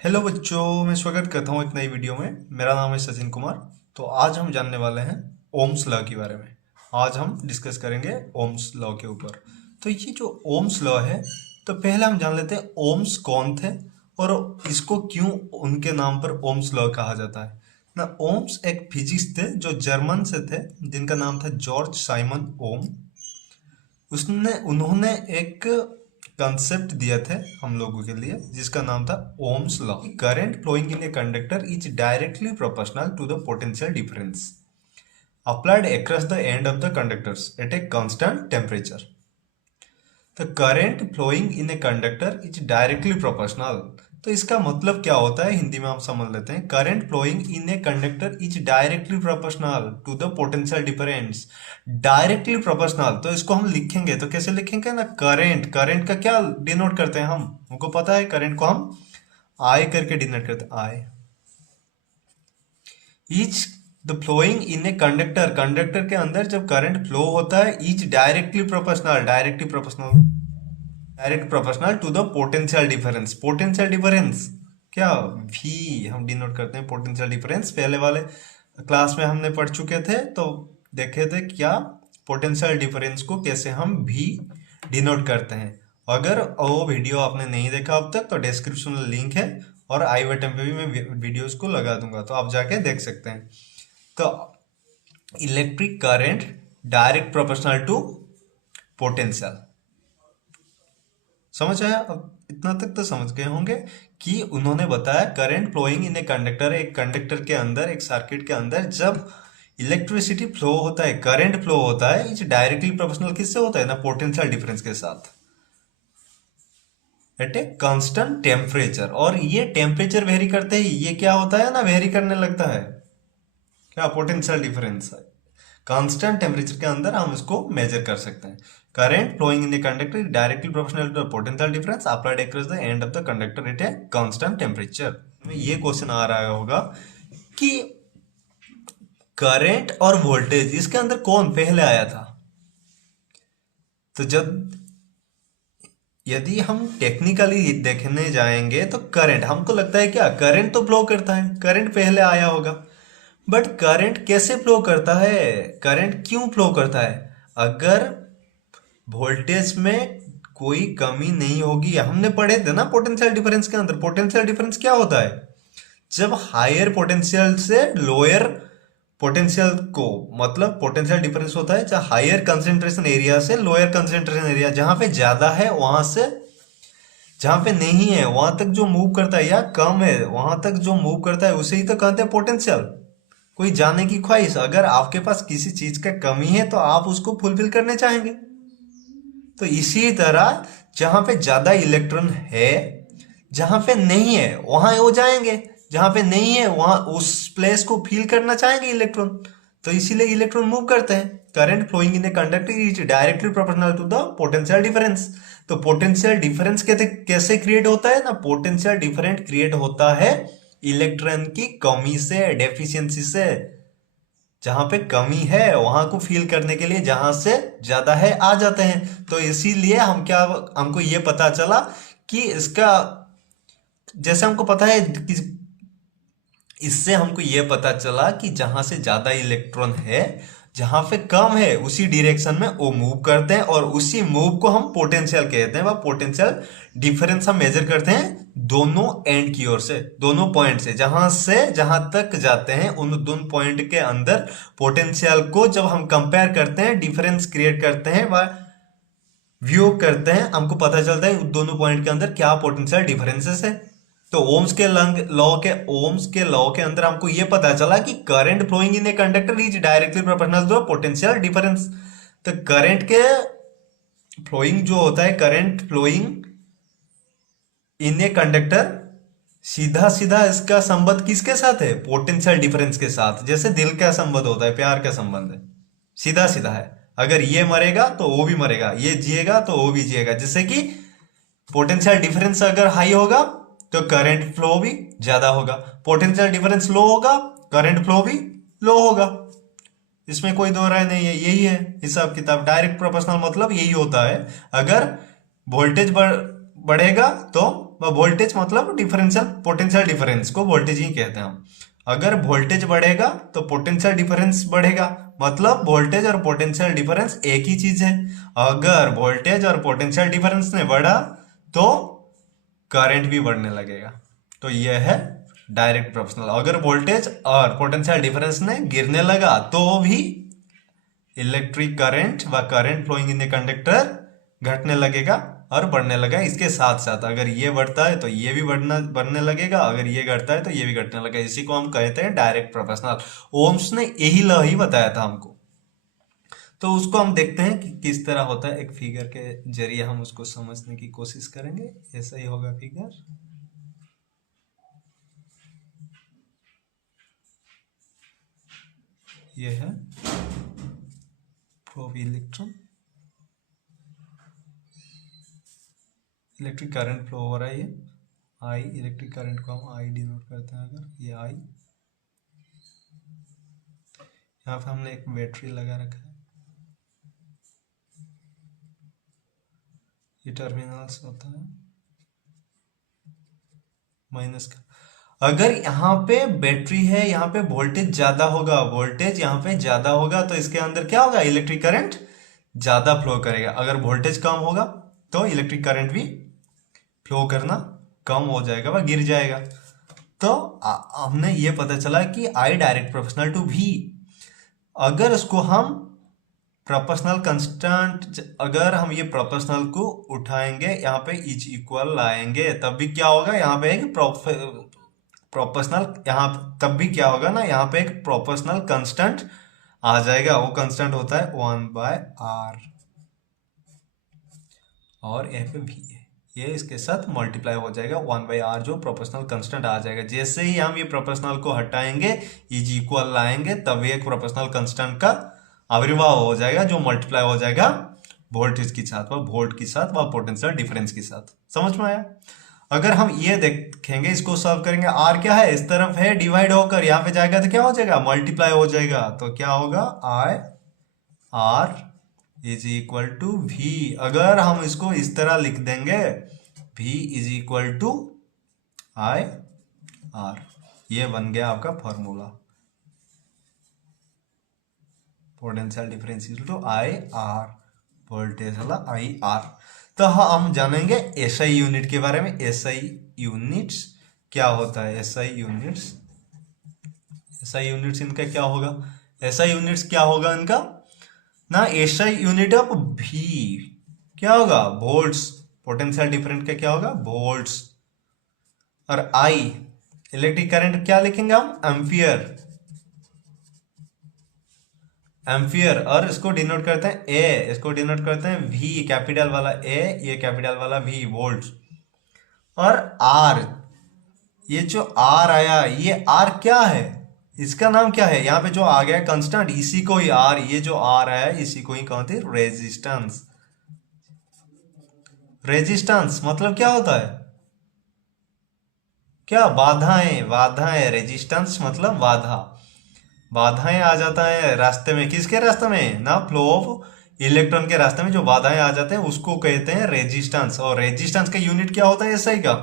Hello बच्चों, मैं स्वागत करता हूँ एक नई वीडियो में। मेरा नाम है सचिन कुमार। तो आज हम जानने वाले हैं ओम्स लॉ के बारे में। आज हम डिस्कस करेंगे ओम्स लॉ के ऊपर। तो ये जो ओम्स लॉ है, तो पहले हम जान लेते हैं ओम्स कौन थे और इसको क्यों उनके नाम पर ओम्स लॉ कहा जाता है ना। ओम्स एक फिजिक्स थे जो जर्मन से थे, जिनका नाम था जॉर्ज साइमन ओम। उसने उन्होंने एक कंसेप्ट दिया थे हम लोगों के लिए, जिसका नाम था Ohm's law. Current flowing in a conductor is directly proportional to the potential difference applied across the end of the conductors at a constant temperature. The current flowing in a conductor is directly proportional. तो इसका मतलब क्या होता है, हिंदी में हम समझ लेते हैं। Current flowing in a conductor is directly proportional to the potential difference. Directly proportional, तो इसको हम लिखेंगे तो कैसे लिखेंगे ना। करंट, करंट का क्या डिनोट करते हैं हम, हमको पता है करंट को हम आई करके डिनोट करते हैं। I is the flowing in a conductor, conductor के अंदर जब करंट फ्लो होता है, is directly proportional, directly proportional, direct proportional to the potential difference. Potential difference क्या, वी हम डिनोट करते हैं पोटेंशियल डिफरेंस। पहले वाले क्लास में हमने पढ़ चुके थे, तो देखे थे क्या पोटेंशियल डिफरेंस को कैसे हम भी डिनोट करते हैं। अगर वो वीडियो आपने नहीं देखा अब तक, तो डिस्क्रिप्शन में लिंक है और आई बटन पे भी मैं वीडियोस को लगा दूंगा, तो आप जाके देख सकते हैं। तो electric current direct proportional to potential, समझ आया। अब इतना तक तो समझ गए होंगे कि उन्होंने बताया current flowing in a conductor, एक कंडक्टर के अंदर, एक सर्किट के अंदर जब इलेक्ट्रिसिटी फ्लो होता है, करंट फ्लो होता है, इज डायरेक्टली प्रोपोर्शनल किससे होता है ना, पोटेंशियल डिफरेंस के साथ एट ए कांस्टेंट टेम्परेचर। और ये टेम्परेचर वेरी करते ही ये क्या होता है ना, वेरी करने लगता है, क्या पोटेंशियल डिफरेंस है। कांस्टेंट टेम्परेचर के अंदर हम इसको मेजर कर सकते हैं। Current flowing in the conductor directly proportional to the potential difference applied across the end of the conductor at a constant temperature. ये क्वेश्चन आ रहा होगा कि करंट और वोल्टेज, इसके अंदर कौन पहले आया था। तो जब यदि हम टेक्निकली देखने जाएंगे तो करंट, हमको लगता है क्या करंट तो फ्लो करता है, करंट पहले आया होगा। बट करंट कैसे फ्लो करता है, करंट क्यों फ्लो करता है। अगर वोल्टेज में कोई कमी नहीं होगी, हमने पढ़े थे ना पोटेंशियल डिफरेंस के अंदर, पोटेंशियल डिफरेंस क्या होता है, जब हायर पोटेंशियल से लोअर पोटेंशियल को, मतलब पोटेंशियल डिफरेंस होता है जब हायर कंसेंट्रेशन एरिया से लोअर कंसेंट्रेशन एरिया, जहां पे ज्यादा है वहां से जहां पे नहीं है वहां तक जो मूव करता है, या कम है वहां तक जो मूव करता है, उसे ही तो कहते हैं पोटेंशियल। कोई जानने की ख्वाहिश, अगर आपके पास किसी चीज का कमी है तो आप उसको फुलफिल करने चाहेंगे। तो इसी तरह जहां पे ज्यादा इलेक्ट्रॉन है, जहां पे नहीं है वहां वो जाएंगे, जहां पे नहीं है वहां उस प्लेस को फील करना चाहेंगे इलेक्ट्रॉन। तो इसीलिए इलेक्ट्रॉन मूव करते हैं। Current flowing in a conductor is directly proportional to the potential difference. तो पोटेंशियल डिफरेंस कैसे क्रिएट होता है ना, पोटेंशियल डिफरेंस क्रिएट होता है इलेक्ट्रॉन की कमी से, डेफिशिएंसी से। जहां पे कमी है वहां को फील करने के लिए जहां से ज्यादा है आ जाते हैं। तो इसीलिए हमको ये पता चला कि इसका, जैसे हमको पता है कि इससे हमको ये पता चला कि जहां से ज्यादा इलेक्ट्रॉन है, जहां पे कम है उसी डायरेक्शन में वो मूव करते हैं, और उसी मूव को हम पोटेंशियल कहते हैं। वह पोटेंशियल डिफरेंस हम मेजर करते हैं दोनों एंड की ओर से, दोनों पॉइंट से जहां तक जाते हैं, उन दोनों पॉइंट के अंदर पोटेंशियल को जब हम कंपेयर करते हैं, डिफरेंस क्रिएट करते हैं, वह व्यू करते हैं, हमको पता चलता है उन दोनों पॉइंट के अंदर क्या पोटेंशियल डिफरेंसेस है। तो ओम्स के लॉ के अंदर हमको ये पता चला कि current flowing in a conductor is directly proportional to potential difference. तो करंट के फ्लोइंग जो होता है, current flowing in a conductor, सीधा सीधा इसका संबंध किसके साथ है, पोटेंशियल डिफरेंस के साथ। जैसे दिल का संबंध होता है, प्यार का संबंध है, सीधा सीधा है। अगर ये मरेगा तो वो भी मरेगा, ये जिएगा तो वो भी जिएगा। जैसे कि पोटेंशियल डिफरेंस अगर हाई होगा तो करंट फ्लो भी ज्यादा होगा, पोटेंशियल डिफरेंस लो होगा करंट फ्लो भी लो होगा। इसमें कोई दो राय नहीं है, यही है हिसाब किताब। डायरेक्ट प्रोपोर्शनल मतलब यही होता है, अगर वोल्टेज बढ़ेगा तो वोल्टेज मतलब डिफरेंशियल पोटेंशियल डिफरेंस को वोल्टेज ही कहते हैं हम। अगर वोल्टेज बढ़ेगा तो पोटेंशियल डिफरेंस बढ़ेगा, मतलब वोल्टेज और पोटेंशियल डिफरेंस एक ही चीज है। अगर वोल्टेज और पोटेंशियल डिफरेंस ने बढ़ा तो करंट भी बढ़ने लगेगा। तो यह है डायरेक्ट प्रोपोर्शनल। अगर वोल्टेज और पोटेंशियल डिफरेंस ने गिरने लगा तो भी इलेक्ट्रिक करंट व current flowing in the conductor घटने लगेगा और बढ़ने लगा। इसके साथ साथ अगर ये बढ़ता है तो ये भी बढ़ने लगेगा, अगर ये घटता है तो ये भी घटने लगेगा। इसी को हम कहते हैं डायरेक्ट प्रोपोर्शनल। ओम्स ने यही लॉ ही बताया था हमको। तो उसको हम देखते हैं कि किस तरह होता है। एक फिगर के जरिए हम उसको समझने की कोशिश करेंगे। ऐसा ही होगा फिगर। ये है flow of electron, electric current flow हो रहा है। ये आई, इलेक्ट्रिक करंट को हम आई डिनोट करते हैं। अगर ये आई, यहाँ पे हमने एक बैटरी लगा रखा है, ये टर्मिनल्स होता है माइनस का। अगर यहाँ पे बैटरी है, यहाँ पे वोल्टेज ज्यादा होगा, वोल्टेज यहाँ पे ज्यादा होगा तो इसके अंदर क्या होगा, इलेक्ट्रिक करंट ज्यादा फ्लो करेगा। अगर वोल्टेज कम होगा तो इलेक्ट्रिक करंट भी फ्लो करना कम हो जाएगा व गिर जाएगा। तो हमने ये पता चला कि आई डायरेक्ट प्रोपोर्शनल टू वी। अगर उसको हम प्रोपोर्शनल कांस्टेंट, अगर हम ये प्रोपोर्शनल को उठाएंगे, यहाँ पे इज इक्वल लाएंगे, तब भी क्या होगा, यहाँ पे एक प्रोपोर्शनल, यहाँ तब भी क्या होगा ना, यहाँ पे एक प्रोपोर्शनल कांस्टेंट आ जाएगा। वो कांस्टेंट होता है 1/r और यहाँ पे भी है, ये इसके साथ मल्टीप्लाई हो जाएगा 1/r, जो प्रोपोर्शनल कांस्टेंट आ जाएगा। जैसे ही हम ये प्रोपोर्शनल को हटाएंगे, इज इक्वल लाएंगे, तब एक प्रोपोर्शनल कांस्टेंट का आविर्भाव हो जाएगा, जो मल्टीप्लाई हो जाएगा वोल्टेज के साथ व वोल्ट के साथ व पोटेंशियल डिफरेंस के साथ। समझ में आया? अगर हम ये देखेंगे, इसको सॉल्व करेंगे, आर क्या है, इस तरफ है, डिवाइड होकर यहाँ पे जाएगा तो क्या हो जाएगा, मल्टीप्लाई हो जाएगा। तो क्या होगा, I R is equal to V. अगर हम इसको इस तरह लिख देंगे, v is equal to I R, ये बन गया आपका formula. Potential difference is to I R, voltage वाला आई आर। तो हम जानेंगे एसआई यूनिट के बारे में। एसआई यूनिट्स क्या होता है, एसआई यूनिट्स, एसआई यूनिट्स इनका क्या होगा, एसआई यूनिट्स क्या होगा इनका ना, एसआई यूनिट ऑफ भी क्या होगा, वोल्ट्स। पोटेंशियल डिफरेंस का क्या होगा, वोल्ट्स। और आई इलेक्ट्रिक करंट क्या लिखेंगे हम, एम्पियर, एम्पियर। और इसको डिनोट करते हैं ए, इसको डिनोट करते हैं वी, कैपिटल वाला ए, ये कैपिटल वाला वी, वोल्ट्स। और आर, ये जो आर आया, ये आर क्या है, इसका नाम क्या है, यहाँ पे जो आ गया कांस्टेंट, इसी को ही आर, ये जो आर आया इसी को ही कहते हैं रेजिस्टेंस। रेजिस्टेंस मतलब क्या होता है, क्या, बाधाएं, बाधाएं। रेजिस्टेंस मतलब बाधा, बाधाएं आ जाता है रास्ते में, किसके रास्ते में ना, फ्लो ऑफ इलेक्ट्रॉन के रास्ते में जो बाधाएं आ जाते हैं उसको कहते हैं रेजिस्टेंस। और रेजिस्टेंस का यूनिट क्या होता है, एसआई का,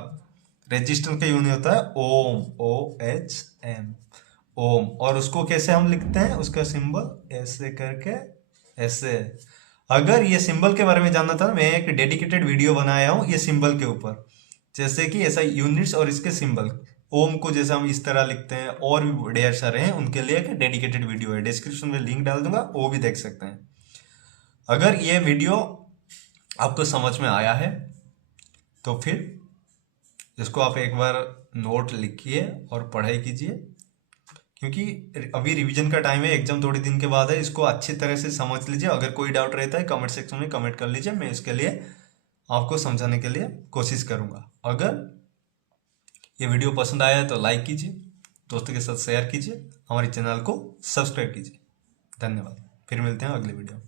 रेजिस्टेंस का यूनिट होता है ओम, OHM, ओम। और उसको कैसे हम लिखते हैं, उसका सिंबल ऐसे करके, ऐसे। अगर ये सिंबल के बारे में जानना था, मैं एक डेडिकेटेड वीडियो बनाया हूं ये सिंबल के ऊपर, जैसे कि ऐसा यूनिट्स और इसके सिंबल। ओम को जैसे हम इस तरह लिखते हैं, और भी ढेर सारे हैं, उनके लिए एक डेडिकेटेड वीडियो है, डिस्क्रिप्शन में लिंक डाल दूंगा, वो भी देख सकते हैं। अगर ये वीडियो आपको समझ में आया है तो फिर इसको आप एक बार नोट लिखिए और पढ़ाई कीजिए, क्योंकि अभी रिवीजन का टाइम है, एग्जाम थोड़े दिन के बाद है। इसको अच्छी तरह से समझ लीजिए। अगर कोई डाउट रहता है कमेंट सेक्शन में कमेंट कर लीजिए, मैं इसके लिए आपको समझाने के लिए कोशिश करूंगा। अगर ये वीडियो पसंद आया है तो लाइक कीजिए, दोस्तों के साथ शेयर कीजिए, हमारे चैनल को सब्सक्राइब कीजिए। धन्यवाद, फिर मिलते हैं अगले वीडियो।